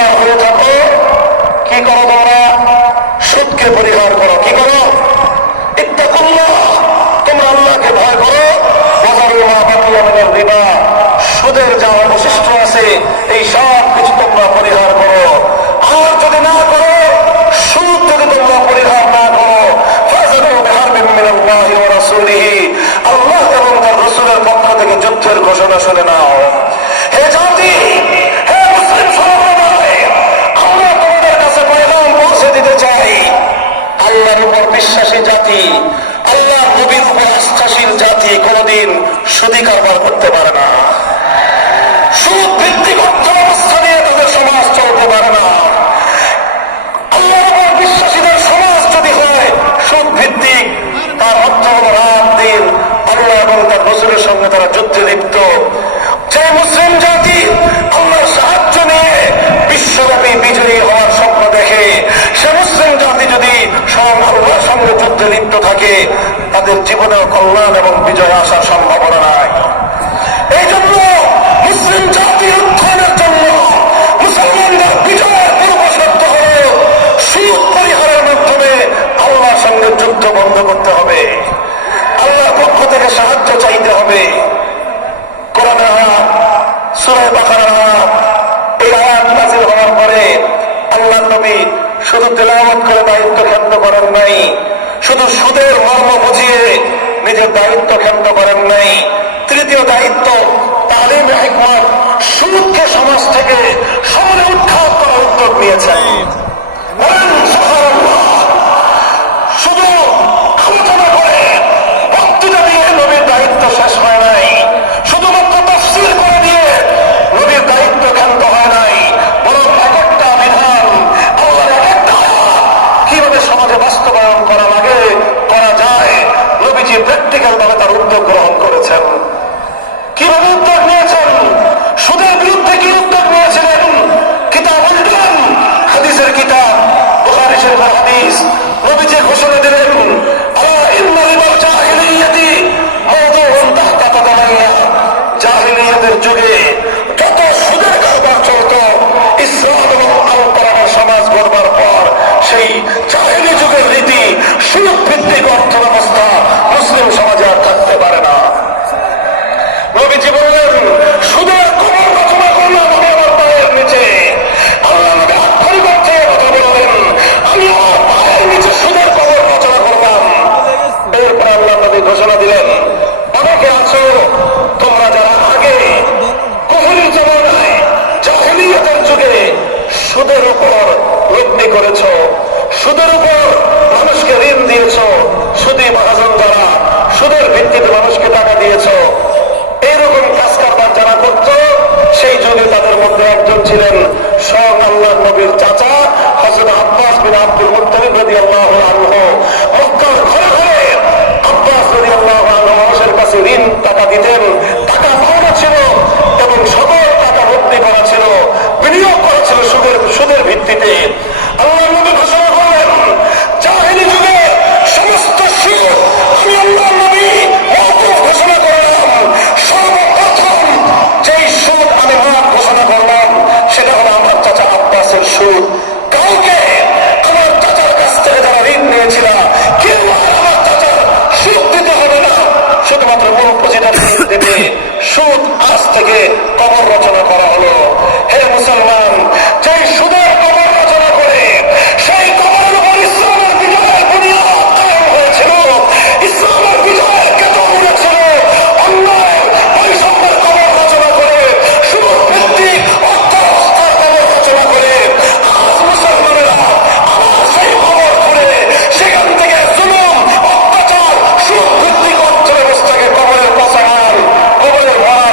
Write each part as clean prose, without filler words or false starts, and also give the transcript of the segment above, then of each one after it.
ইমানদার হয়ে থাকো, কি করো তোমরা? সুদকে পরিহার করো। কি করো? ইত্তাকুল্লাহ, তোমরা আল্লাহকে ভয় করো। ওয়াজারু মা বাকিয়া মিনার রিবা, সুদের যা অবশিষ্ট আছে এই সব কিছু তোমরা পরিহার করো। আর যদি না করো, সুদ যদি তোমরা পরিহার না করো, ফাযারু বিহারবিন মিনাল্লাহি ওয়া রাসূলিহি, আল্লাহ এবং তার রাসূলের পক্ষ থেকে যুদ্ধের ঘোষণা শুনে নাও। হে জাতি, হে মুসলিম সম্প্রদায়, আমরা তোমাদের কাছে পয়গাম পৌঁছে দিতে চাই। আল্লাহর উপর বিশ্বাসী জাতি, আল্লাহ নবীর উপর আস্থাশীল জাতি কোনদিন সুদী কারবার করতে পারে না। সুদ ভিত্তিক অর্থ ব্যবস্থা নিয়ে তাদের সমাজ চলতে পারে না। আল্লাহর উপর বিশ্বাসীদের সমাজ যদি হয় সুদ ভিত্তিক, তার অর্থ হল রাত দিন আল্লাহ এবং তার রাসূলের সঙ্গে তারা যুদ্ধে লিপ্ত। যে মুসলিম জাতি আল্লাহর সাহায্য নিয়ে বিশ্বব্যাপী বিজয়ী হওয়ার স্বপ্ন দেখে, সে মুসলিম জাতি যদি স্বয়ং আল্লাহর সঙ্গে যুদ্ধে লিপ্ত থাকে, তাদের জীবনেও কল্যাণ এবং বিজয় আসার সম্ভাবনা নাই। এই জন্য মুসলিম জাতির উত্থানের জন্য মুসলমানদের বিজয়ের পূর্ব শর্ত হল সুদ পরিহারের মাধ্যমে আল্লাহর সঙ্গে যুদ্ধ বন্ধ করতে হবে, আল্লাহর পক্ষ থেকে সাহায্য চাইতে হবে। কোরআনের আয়াত, সূরা বাকারার আয়াত, এই আয়াত নাযিল হওয়ার পরে আল্লাহর নবী শুধু তেলাওয়াত করে দায়িত্ব ক্ষান্ত করেন নাই, শুধু সুদের মর্ম বুঝিয়ে নিজের দায়িত্ব ক্ষান্ত করেন নাই। তৃতীয় দায়িত্ব তালিমে হিকমত, সুদকে সমাজ থেকে সমূলে উৎখাত করার উদ্যোগ নিয়েছেন। শুধু আলোচনা করে বক্তৃতা দিয়ে নবীর দায়িত্ব শেষ হয় নাই, শুধুমাত্র তাফসীর করে দিয়ে নবীর দায়িত্ব ক্ষান্ত হয় নাই, বরং এক একটা বিধান, আল্লাহর এক একটা কিভাবে সমাজে বাস্তবায়ন করা লাগে, করা যায়, নবীজি প্র্যাকটিক্যাল ভাবে তার উদ্যোগ গ্রহণ করেছেন। কিভাবে উদ্যোগ নিয়েছেন? সুদের বিরুদ্ধে কি উদ্যোগ নিয়েছিলেন? কিতাব উল্টান, হাদিসের কিতাব, বুখারী শরীফের হাদিস, নবীজি ঘোষণা দিলেন, আলা ইন্না রিবাল জাহিলিয়াতি মাওদুউন তাহতা কাদামাইয়া, জাহিলিয়াতের যুগে যত সুদের কারবার চলত, ইসলাম এবং আল কোরআনের সমাজ গড়বার পর সেই জাহিলি যুগের রীতি, সুদ ভিত্তিক অর্থ ব্যবস্থা মুসলিম সমাজে আর থাকতে পারে না। নবীজি বললেন, সুদের কবর রচনা করলাম আমি আমার পায়ের নিচে। আল্লাহ নবী আক্ষরিক অর্থে কথা বললেন, আমি আমার পায়ের নিচে সুদের কবর রচনা করলাম। এরপর আল্লাহ নবী ঘোষণা দিলেন, অনেকে আছো তোমরা যারা আগে কুফরির জমানায় জাহিলিয়াতের যুগে সুদের উপর লগ্নি করেছ, সুদের উপর মানুষকে ঋণ দিয়েছ, সুদী মহাজন যারা সুদের ভিত্তিতে মানুষকে টাকা দিয়েছ, এইরকম কাজ কারবার যারা করত, সেই যুগে তাদের মধ্যে একজন ছিলেন স্বয়ং আল্লাহর নবীর চাচা হযরত আব্বাস বিন আব্দুল মুত্তালিব রাদিয়াল্লাহু আনহু। মক্কার ঘরে ঘরে আব্বাস রাদিয়াল্লাহু আনহু মানুষের কাছে ঋণ টাকা দিতেন, টাকা পাওনা ছিল এবং সকল টাকা লগ্নি করা ছিল, বিনিয়োগ করা ছিল সুদের ভিত্তিতে। আল্লাহর নবী ঘোষণা করলেন, জাহিলি যুগে সমস্ত সুদ আমি আল্লাহর নবী মওকুফ ঘোষণা করলাম। সর্বপ্রথম যেই সুদ আমি মাফ ঘোষণা করলাম সেটা হলো আমার চাচা আব্বাসের সুদ। কাউকে আমার চাচার কাছ থেকে যারা ঋণ নিয়েছিল, কেউ আর আমার চাচার সুদ দিতে হবে না, শুধুমাত্র মূল পুঁজিটার সুদ দিতে। সুদ আজ থেকে কবর রচনা করা হলো। হে মুসলমান, যেই সুদের কবর রচনা করে সেই কবরের উপর ইসলামের বিজয়ের বুনিয়াদ কায়েম হয়েছিল, ইসলামের বিজয়ের কেতন উড়েছিল। অন্যায় বৈষম্যের কবর রচনা করে, সুদ ভিত্তিক অর্থ ব্যবস্থার কবর রচনা করে আজ মুসলমানেরা আবার সেই কবর খুঁড়ে সেখান থেকে জুলুম, অত্যাচার, সুদ ভিত্তিক অর্থ ব্যবস্থাকে কবরের পাশাপাশি কবরের ভরা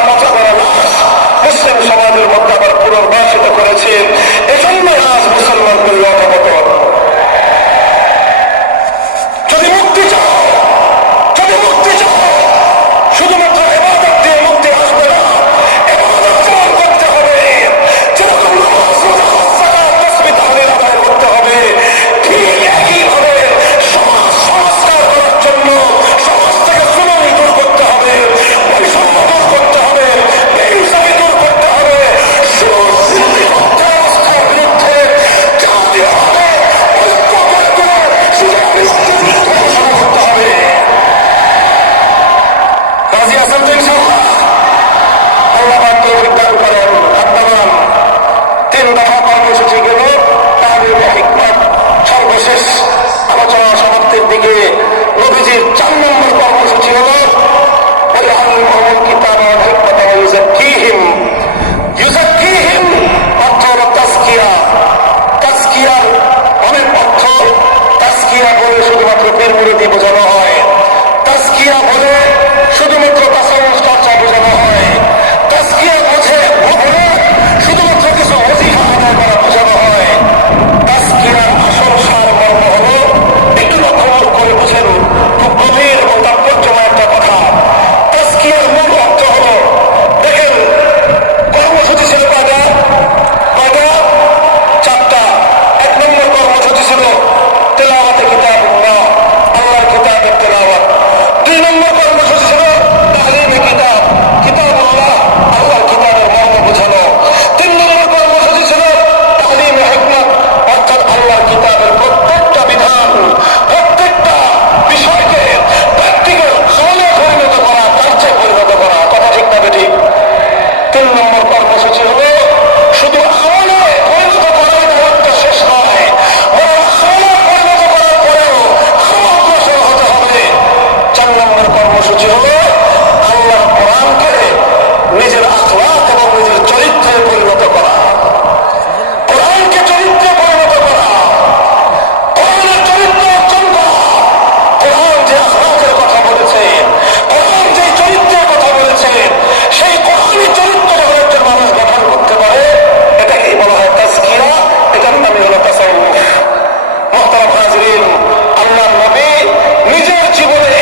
তিন নম্বর কর্মসূচি হলো শুধু আমলে পরিণত করার দায়িত্ব শেষ নয়, বরং আমলে পরিণত করার পরেও আরো অগ্রসর হতে হবে। 4 নম্বর কর্মসূচি হলো আল্লাহর কোরআনকে নিজের আখলাক এবং নিজের চরিত্রে পরিণত করা। কোরআনকে চরিত্রে পরিণত করা, কোরআনের চরিত্র অর্জন করা। কোরআন যে আখলাকের কথা বলেছে, কোরআন যে চরিত্রের কথা বলেছে, সেই কোরআনের চরিত্র যখন একজন মানুষ গঠন করতে পারে, এটাকেই বলা হয় তাজকিরা, এটার নামই হলো তাসাউফ। মুহতারাম হাজিরিন, আল্লাহর নবী নিজের জীবনে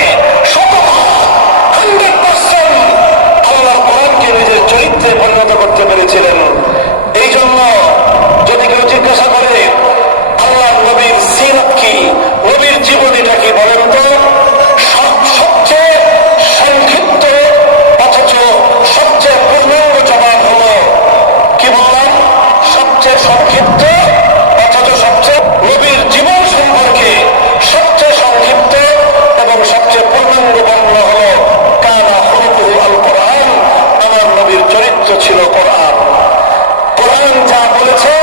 100% আল্লাহর কোরআনকে নিজের চরিত্রে পরিণত করতে পেরেছিলেন। এই জন্য যদি কেউ জিজ্ঞাসা করে আল্লাহর নবীর সিরাত কি, নবীর জীবনীটা কি, বলেন তো সবচেয়ে সংক্ষিপ্ত অথচ সবচেয়ে পূর্ণাঙ্গ জবাব হলো কি বললাম? সবচেয়ে সংক্ষিপ্ত অথচ সবচেয়ে নবীর জীবন সম্পর্কে সবচেয়ে সংক্ষিপ্ত এবং সবচেয়ে পূর্ণাঙ্গ বর্ণনা হলো কানা খুলুকুহু আল কোরআন, আমার নবীর চরিত্র ছিল কোরআন। কোরআন যা বলেছে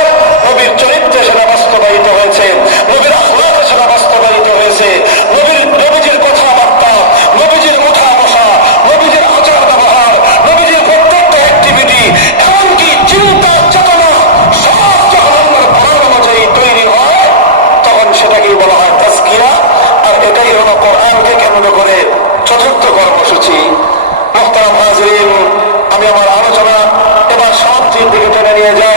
নবীর চরিত্রে সেটা বাস্তবায়িত হয়েছে, নবীর আখলাকে সেটা বাস্তবায়িত হয়েছে। নবীজির কথাবার্তা, নবীজির উঠা বসা, নবীজির আচার ব্যবহার, নবীজির প্রত্যেকটা অ্যাক্টিভিটি, এমনকি চিন্তা চেতনা সব যখন আল্লাহর কোরআন অনুযায়ী তৈরি হয়, তখন সেটাকেই বলা হয় তাজকিরা। আর এটাই হলো কোরআনকে কেন্দ্র করে 4র্থ কর্মসূচি। মুহতারাম হাজিরিন, আমি আমার আলোচনা এবার সমাপ্তির দিকে টেনে নিয়ে যাই।